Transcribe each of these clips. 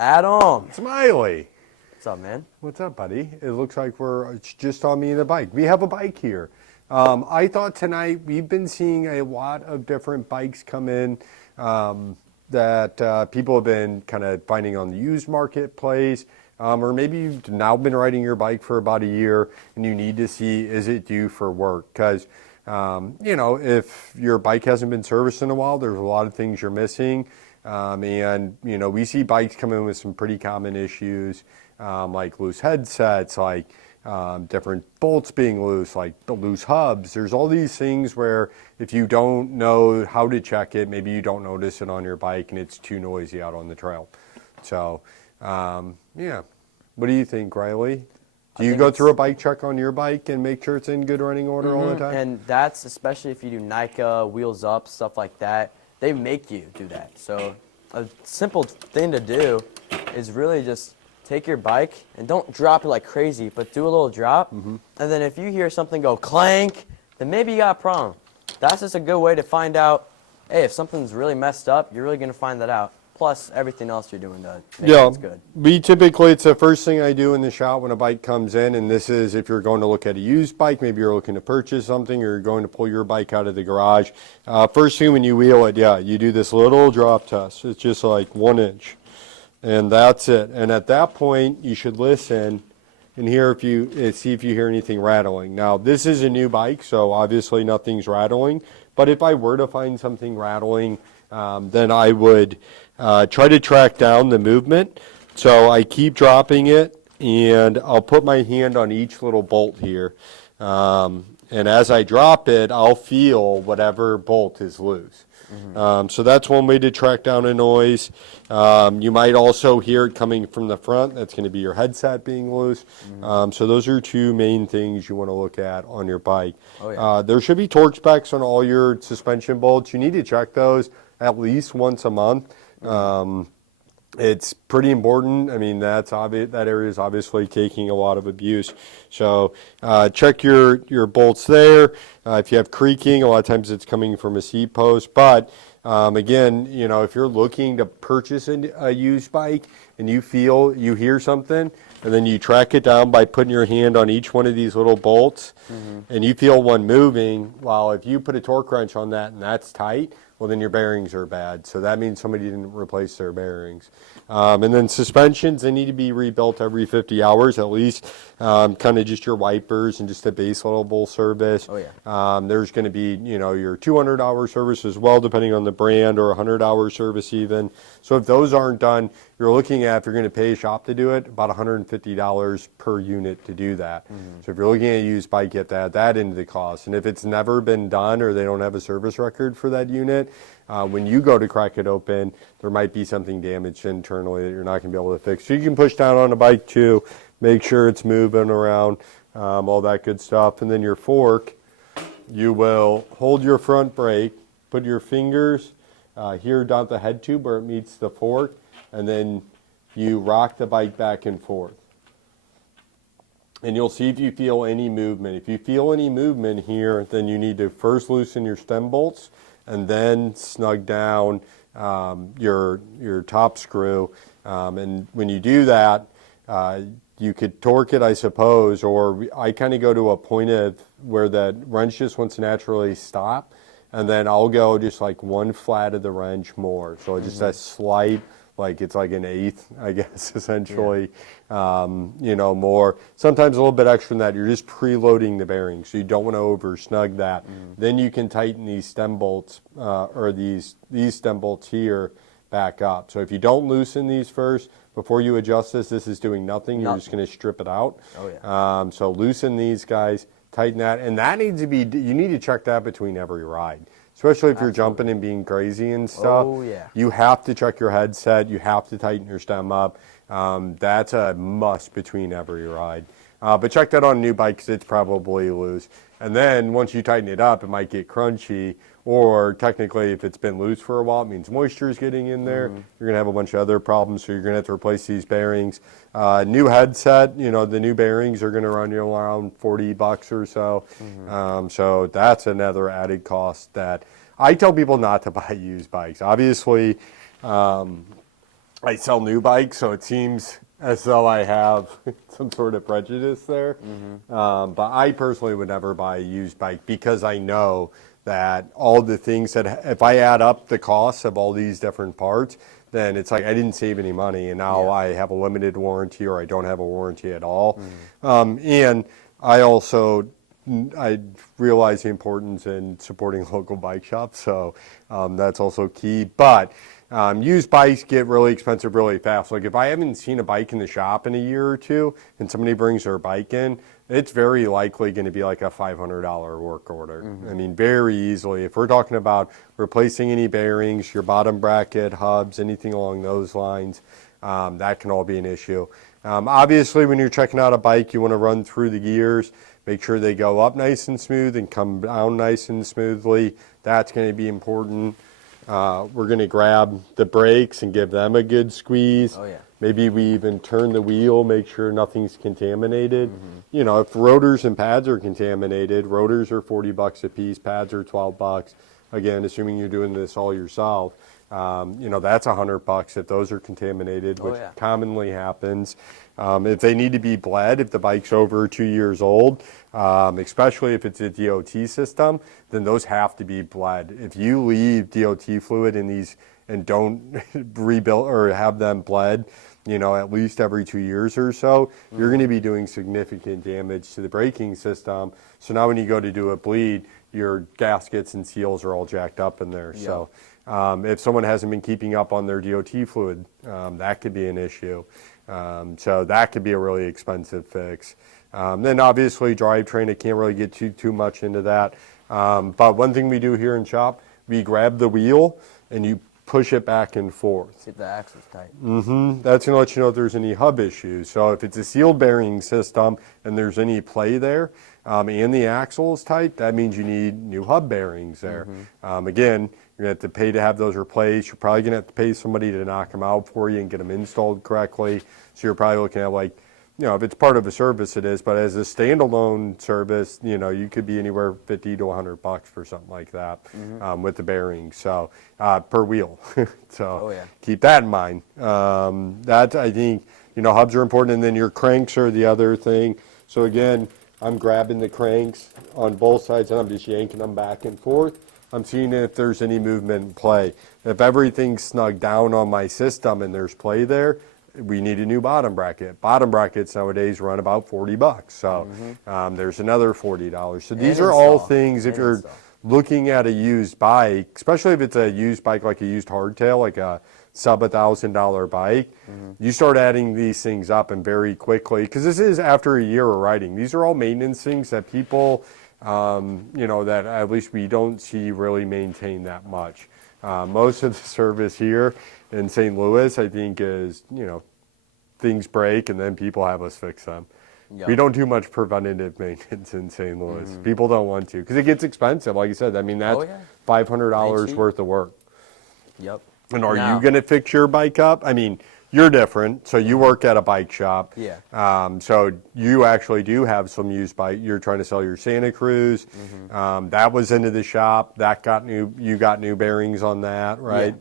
Adam. Smiley. What's up, man? What's up, buddy? It looks like it's just on me and the bike. We have a bike here. I thought tonight we've been seeing a lot of different bikes come in that people have been kind of finding on the used marketplace. Or maybe you've now been riding your bike for about a year and you need to see, is it due for work? Because, if your bike hasn't been serviced in a while, there's a lot of things you're missing. We see bikes come in with some pretty common issues, like loose headsets, like different bolts being loose, like the loose hubs. There's all these things where if you don't know how to check it, maybe you don't notice it on your bike and it's too noisy out on the trail. So, what do you think, Riley? Do you go through a bike check on your bike and make sure it's in good running order all the time? And that's especially if you do NICA, wheels up, stuff like that. They make you do that. So a simple thing to do is really just take your bike and don't drop it like crazy, but do a little drop. And then if you hear something go clank, then maybe you got a problem. That's just a good way to find out, hey, if something's really messed up, you're really going to find that out. Plus everything else you're doing to make sure it's good. It's the first thing I do in the shop when a bike comes in, and this is if you're going to look at a used bike, maybe you're looking to purchase something, or you're going to pull your bike out of the garage. First thing when you wheel it, you do this little drop test. It's just like 1 inch, and that's it. And at that point, you should listen and hear see if you hear anything rattling. Now, this is a new bike, so obviously nothing's rattling. But if I were to find something rattling, then I would try to track down the movement. So I keep dropping it, and I'll put my hand on each little bolt here. And as I drop it, I'll feel whatever bolt is loose. So that's one way to track down a noise. You might also hear it coming from the front. That's going to be your headset being loose. So those are two main things you want to look at on your bike. There should be torque specs on all your suspension bolts. You need to check those at least once a month. It's pretty important. I mean, that's obvious. That area is obviously taking a lot of abuse. So check your bolts there. If you have creaking, a lot of times it's coming from a seat post. But again, if you're looking to purchase a used bike and you hear something, and then you track it down by putting your hand on each one of these little bolts, and you feel one moving, well, if you put a torque wrench on that and that's tight, well, then your bearings are bad. So that means somebody didn't replace their bearings. And then suspensions, they need to be rebuilt every 50 hours at least. Kind of just your wipers and just a base level service. There's going to be, your 200-hour service as well, depending on the brand, or a 100-hour service even. So if those aren't done, you're looking at, if you're going to pay a shop to do it, about $150 per unit to do that. So if you're looking at a used bike, you have to add that into the cost. And if it's never been done or they don't have a service record for that unit, when you go to crack it open, there might be something damaged internally that you're not going to be able to fix. So you can push down on the bike too, make sure it's moving around, all that good stuff. And then your fork, you will hold your front brake, put your fingers here down the head tube where it meets the fork, and then you rock the bike back and forth. And you'll see if you feel any movement. If you feel any movement here, then you need to first loosen your stem bolts and then snug down your top screw. And when you do that, you could torque it, I suppose, or I kind of go to a point of where the wrench just wants to naturally stop, and then I'll go just like one flat of the wrench more. So just a slight, like it's like an eighth, I guess, essentially, more. Sometimes a little bit extra than that. You're just preloading the bearings, so you don't want to over snug that. Then you can tighten these stem bolts, or these stem bolts here back up. So if you don't loosen these first, before you adjust this is doing nothing. You're just going to strip it out. So loosen these guys, tighten that, and that needs to be, you need to check that between every ride. Especially if you're jumping and being crazy and stuff. You have to check your headset. You have to tighten your stem up. That's a must between every ride. But check that on a new bike because it's probably loose. And then once you tighten it up, it might get crunchy. Or technically, if it's been loose for a while, it means moisture is getting in there. You're going to have a bunch of other problems, so you're going to have to replace these bearings. New headset, the new bearings are going to run you around $40 or so. So that's another added cost that I tell people not to buy used bikes. Obviously, I sell new bikes, so it seems as though I have some sort of prejudice there. But I personally would never buy a used bike because I know that all the things that, if I add up the costs of all these different parts, then it's like I didn't save any money, and now I have a limited warranty or I don't have a warranty at all. And I also I realize the importance in supporting local bike shops, so that's also key. But used bikes get really expensive really fast. Like if I haven't seen a bike in the shop in a year or two and somebody brings their bike in, it's very likely going to be like a $500 work order. I mean, very easily. If we're talking about replacing any bearings, your bottom bracket, hubs, anything along those lines, that can all be an issue. Obviously, when you're checking out a bike, you want to run through the gears, make sure they go up nice and smooth and come down nice and smoothly. That's going to be important. We're going to grab the brakes and give them a good squeeze. Oh, yeah. Maybe we even turn the wheel, make sure nothing's contaminated. You know, if rotors and pads are contaminated, rotors are $40 a piece, pads are $12. Again, assuming you're doing this all yourself, you know, that's $100 if those are contaminated, which commonly happens. If they need to be bled, if the bike's over 2 years old, especially if it's a DOT system, then those have to be bled. If you leave DOT fluid in these and don't rebuild or have them bled, you know, at least every 2 years or so, you're going to be doing significant damage to the braking system. So now when you go to do a bleed, your gaskets and seals are all jacked up in there. So if someone hasn't been keeping up on their DOT fluid, that could be an issue. So that could be a really expensive fix. Then obviously drivetrain, I can't really get too much into that. But one thing we do here in shop, we grab the wheel and you push it back and forth. Keep the axles tight. That's going to let you know if there's any hub issues. So if it's a sealed bearing system and there's any play there and the axle is tight, that means you need new hub bearings there. Again, you're going to have to pay to have those replaced. You're probably going to have to pay somebody to knock them out for you and get them installed correctly. So you're probably looking at like, you know, if it's part of a service, it is. But as a standalone service, you know, you could be anywhere $50 to $100 for something like that with the bearings. So per wheel. So keep that in mind. That I think, you know, hubs are important, and then your cranks are the other thing. So again, I'm grabbing the cranks on both sides and I'm just yanking them back and forth. I'm seeing if there's any movement in play. If everything's snug down on my system and there's play there, we need a new bottom bracket. Bottom brackets nowadays run about $40. So there's another $40. So these are all things, if you're looking at a used bike, especially if it's a used bike like a used hardtail, like a sub $1,000 bike, you start adding these things up and very quickly, because this is after a year of riding. These are all maintenance things that people, you know, that at least we don't see really maintain that much. Most of the service here in St. Louis, I think, is, you know, things break and then people have us fix them. We don't do much preventative maintenance in St. Louis. People don't want to because it gets expensive. Like you said, I mean, that's $500 worth of work. And are you going to fix your bike up? I mean, you're different. So you work at a bike shop. So you actually do have some used bike. You're trying to sell your Santa Cruz. That was into the shop. That got new. You got new bearings on that, right?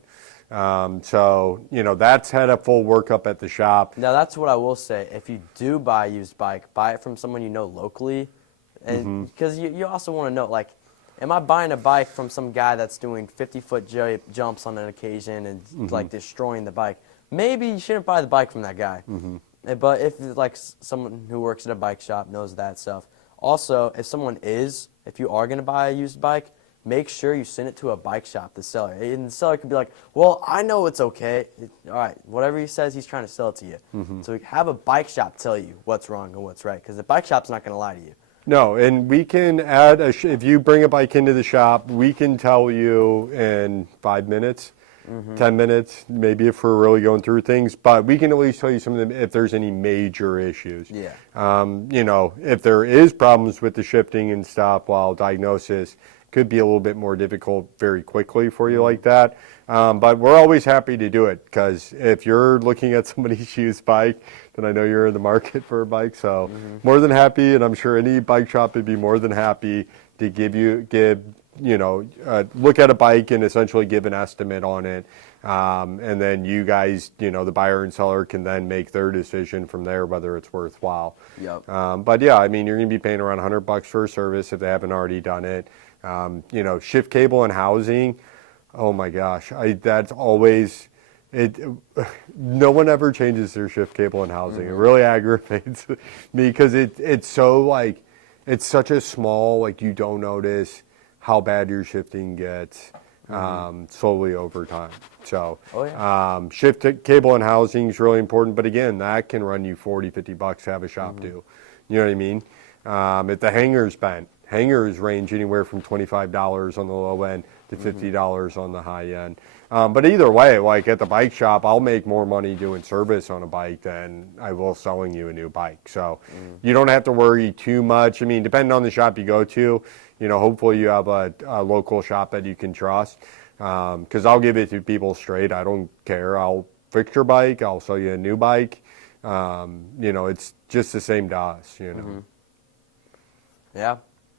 So, you know, that's had a full workup at the shop. Now, that's what I will say. If you do buy a used bike, buy it from someone you know locally. And because you also want to know, like, am I buying a bike from some guy that's doing 50-foot jumps on an occasion and, like, destroying the bike? Maybe you shouldn't buy the bike from that guy. But if, like, someone who works at a bike shop knows that stuff. Also, if you are going to buy a used bike, make sure you send it to a bike shop, the seller. And the seller could be like, well, I know it's okay. All right, whatever he says, he's trying to sell it to you. So have a bike shop tell you what's wrong and what's right, because the bike shop's not going to lie to you. No, and we can add, if you bring a bike into the shop, we can tell you in 5 minutes, 10 minutes, maybe if we're really going through things, but we can at least tell you some of them if there's any major issues. You know, if there is problems with the shifting and stuff, while diagnosis could be a little bit more difficult very quickly for you like that. But we're always happy to do it, because if you're looking at somebody's used bike, then I know you're in the market for a bike. So more than happy, and I'm sure any bike shop would be more than happy to give you know, look at a bike and essentially give an estimate on it. And then you guys, the buyer and seller can then make their decision from there whether it's worthwhile. Yep. But yeah, I mean, you're going to be paying around $100 for a service if they haven't already done it. Shift cable and housing. Oh my gosh, that's always it. No one ever changes their shift cable and housing. It really aggravates me because it's so like it's such a small, like, you don't notice how bad your shifting gets slowly over time. So cable and housing is really important, but again, that can run you $40-50 to have a shop do. You know what I mean? If the hanger's bent, hangers range anywhere from $25 on the low end to $50 on the high end. But either way, like at the bike shop, I'll make more money doing service on a bike than I will selling you a new bike. So you don't have to worry too much. I mean, depending on the shop you go to, hopefully you have a local shop that you can trust. Because I'll give it to people straight. I don't care. I'll fix your bike. I'll sell you a new bike. It's just the same to us, Yeah.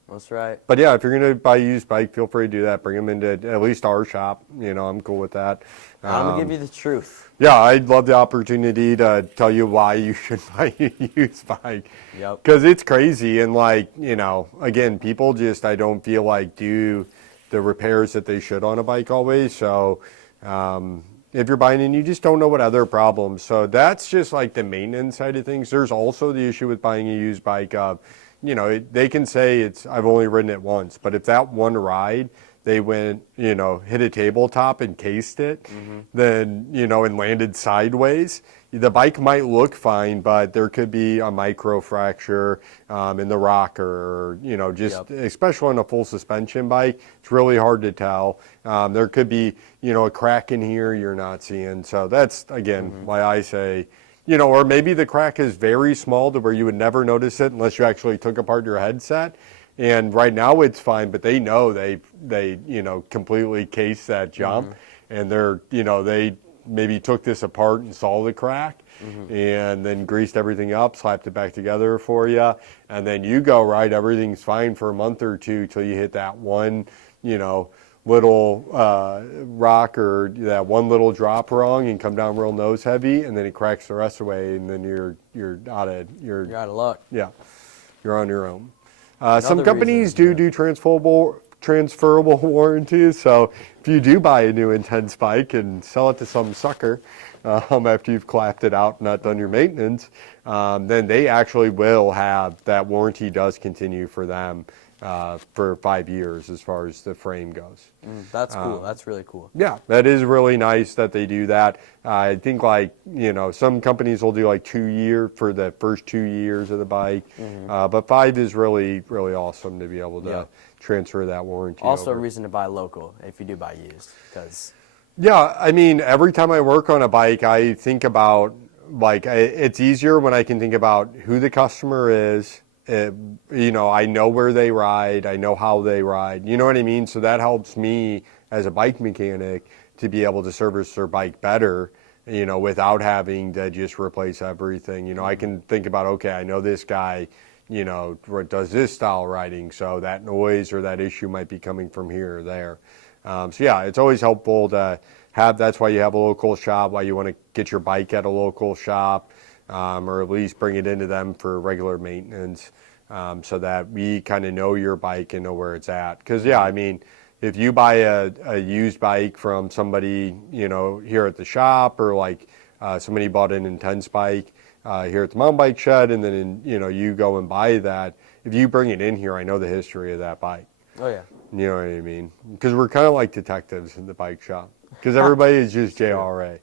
That's right. But yeah, if you're going to buy a used bike, feel free to do that. Bring them into at least our shop. I'm cool with that. I'm going to give you the truth. Yeah, I'd love the opportunity to tell you why you should buy a used bike. Yep. Because it's crazy. And again, people just, I don't feel like do the repairs that they should on a bike always. So if you're buying and you just don't know what other problems. So that's just like the maintenance side of things. There's also the issue with buying a used bike of, they can say I've only ridden it once, but if that one ride they went, hit a tabletop and cased it, then, and landed sideways, the bike might look fine, but there could be a micro fracture in the rocker, or, especially on a full suspension bike, it's really hard to tell. There could be, a crack in here you're not seeing. So that's, again, why I say, or maybe the crack is very small to where you would never notice it unless you actually took apart your headset. And right now it's fine, but they know they completely cased that jump, and they maybe took this apart and saw the crack, and then greased everything up, slapped it back together for you, and then you go right, everything's fine for a month or two till you hit that one, little rock or that one little drop wrong and come down real nose heavy, and then it cracks the rest away, and then you're out of luck. Yeah, you're on your own. Some companies do transferable warranties. So if you do buy a new intense bike and sell it to some sucker after you've clapped it out and not done your maintenance, then they actually will have that warranty does continue for them for 5 years as far as the frame goes. That's cool. That's really cool. Yeah, that is really nice that they do that. I think some companies will do 2 year for the first 2 years of the bike, but 5 is really, really awesome to be able to transfer that warranty Also over. a reason to buy local if you do buy used, because... Yeah, I mean, every time I work on a bike, I think about, it's easier when I can think about who the customer is. I know where they ride. I know how they ride. You know what I mean? So that helps me as a bike mechanic to be able to service their bike better, without having to just replace everything. I can think about, okay, I know this guy, does this style riding, so that noise or that issue might be coming from here or there. So yeah, it's always helpful to have, that's why you have a local shop, why you want to get your bike at a local shop, or at least bring it into them for regular maintenance, so that we kind of know your bike and know where it's at. Because yeah, I mean, if you buy a used bike from somebody, here at the shop, or somebody bought an intense bike here at the mountain bike shed, and then you go and buy that, if you bring it in here, I know the history of that bike. Oh yeah. You know what I mean? Because we're kind of like detectives in the bike shop. Because everybody is just JRA.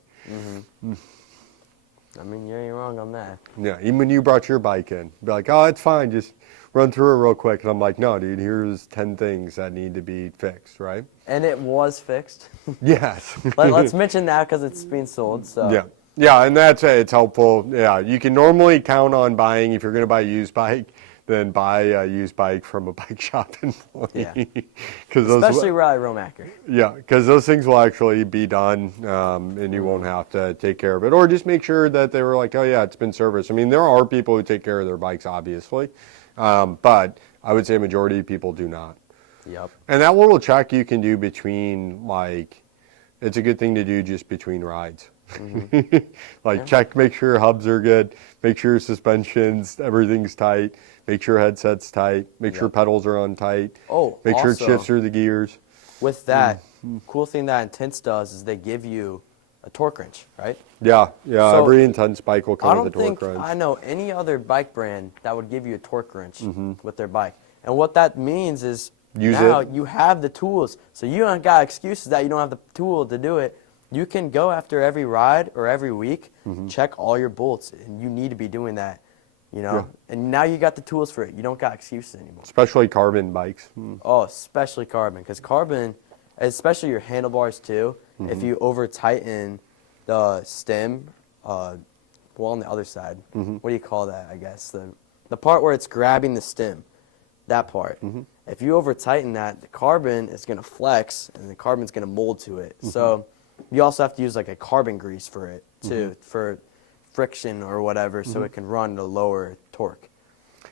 I mean, you ain't wrong on that. Yeah, even when you brought your bike in, be like, oh, it's fine, just run through it real quick. And I'm like, no, dude, here's 10 things that need to be fixed, right? And it was fixed. Yes. Let's mention that because it's being sold. So. Yeah. Yeah, and it's helpful. Yeah, you can normally count on buying, if you're going to buy a used bike, then buy a used bike from a bike shop employee. Yeah. Especially Riley Romacker. Yeah, because those things will actually be done, and you won't have to take care of it. Or just make sure that they were like, oh yeah, it's been serviced. I mean, there are people who take care of their bikes, obviously, but I would say a majority of people do not. Yep. And that little check you can do between It's a good thing to do just between rides. Mm-hmm. Like Yeah. check, make sure hubs are good, make sure suspensions, everything's tight, make sure headset's tight, make sure Yep. pedals are on tight, Oh, make sure it also, shifts through the gears. with that, cool thing that Intense does is they give you a torque wrench, right? Yeah, yeah, So, every Intense bike will I come with a don't think torque wrench. I know any other bike brand that would give you a torque wrench Mm-hmm. with their bike. And what that means is Use now it. you have the tools. So you don't got excuses that you don't have the tool to do it. You can go after every ride or every week, Mm-hmm. check all your bolts, and you need to be doing that, you know? Yeah. And now you got the tools for it. You don't got excuses anymore. Especially carbon bikes. Oh, especially carbon, because carbon, especially your handlebars too, if you over tighten the stem, well, on the other side, what do you call that? I guess the part where it's grabbing the stem, that part. If you over tighten that, the carbon is gonna flex, and the carbon's gonna mold to it. So you also have to use like a carbon grease for it too, for friction or whatever, so it can run at a lower torque.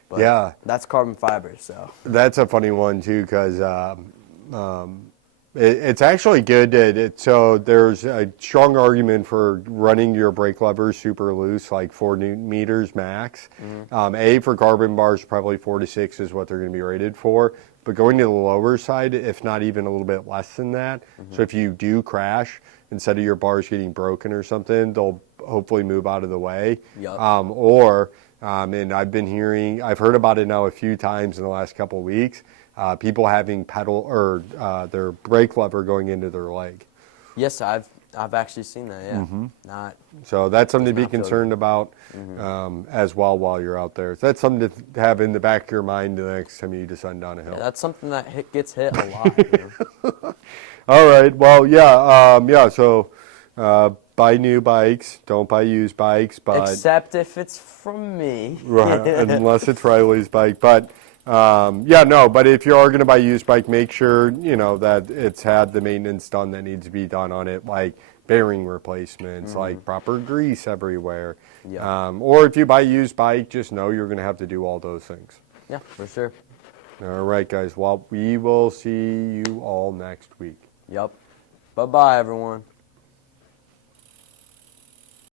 But Yeah. that's carbon fiber. So That's a funny one too, because it's actually good. So there's a strong argument for running your brake levers super loose, like 4 Newton meters max. For carbon bars, probably 4 to 6 is what they're going to be rated for. But going to the lower side, if not even a little bit less than that. So if you do crash, instead of your bars getting broken or something, they'll hopefully move out of the way. Yep. And I've heard about it now a few times in the last couple of weeks. People having their brake lever going into their leg. yes, I've actually seen that. Yeah, not So that's something to be not feel concerned about as well while you're out there. So that's something to have in the back of your mind the next time you descend down a hill. yeah, that's something that gets hit a lot. You know? All right. Well, yeah. So buy new bikes. Don't buy used bikes. But Except if it's from me. right, unless it's Riley's bike. But but if you are going to buy a used bike, make sure that it's had the maintenance done that needs to be done on it, like bearing replacements, like proper grease everywhere. Yeah. Or if you buy a used bike, just know you're going to have to do all those things. Yeah, for sure. All right, guys. Well, we will see you all next week. Yep. Bye-bye, everyone.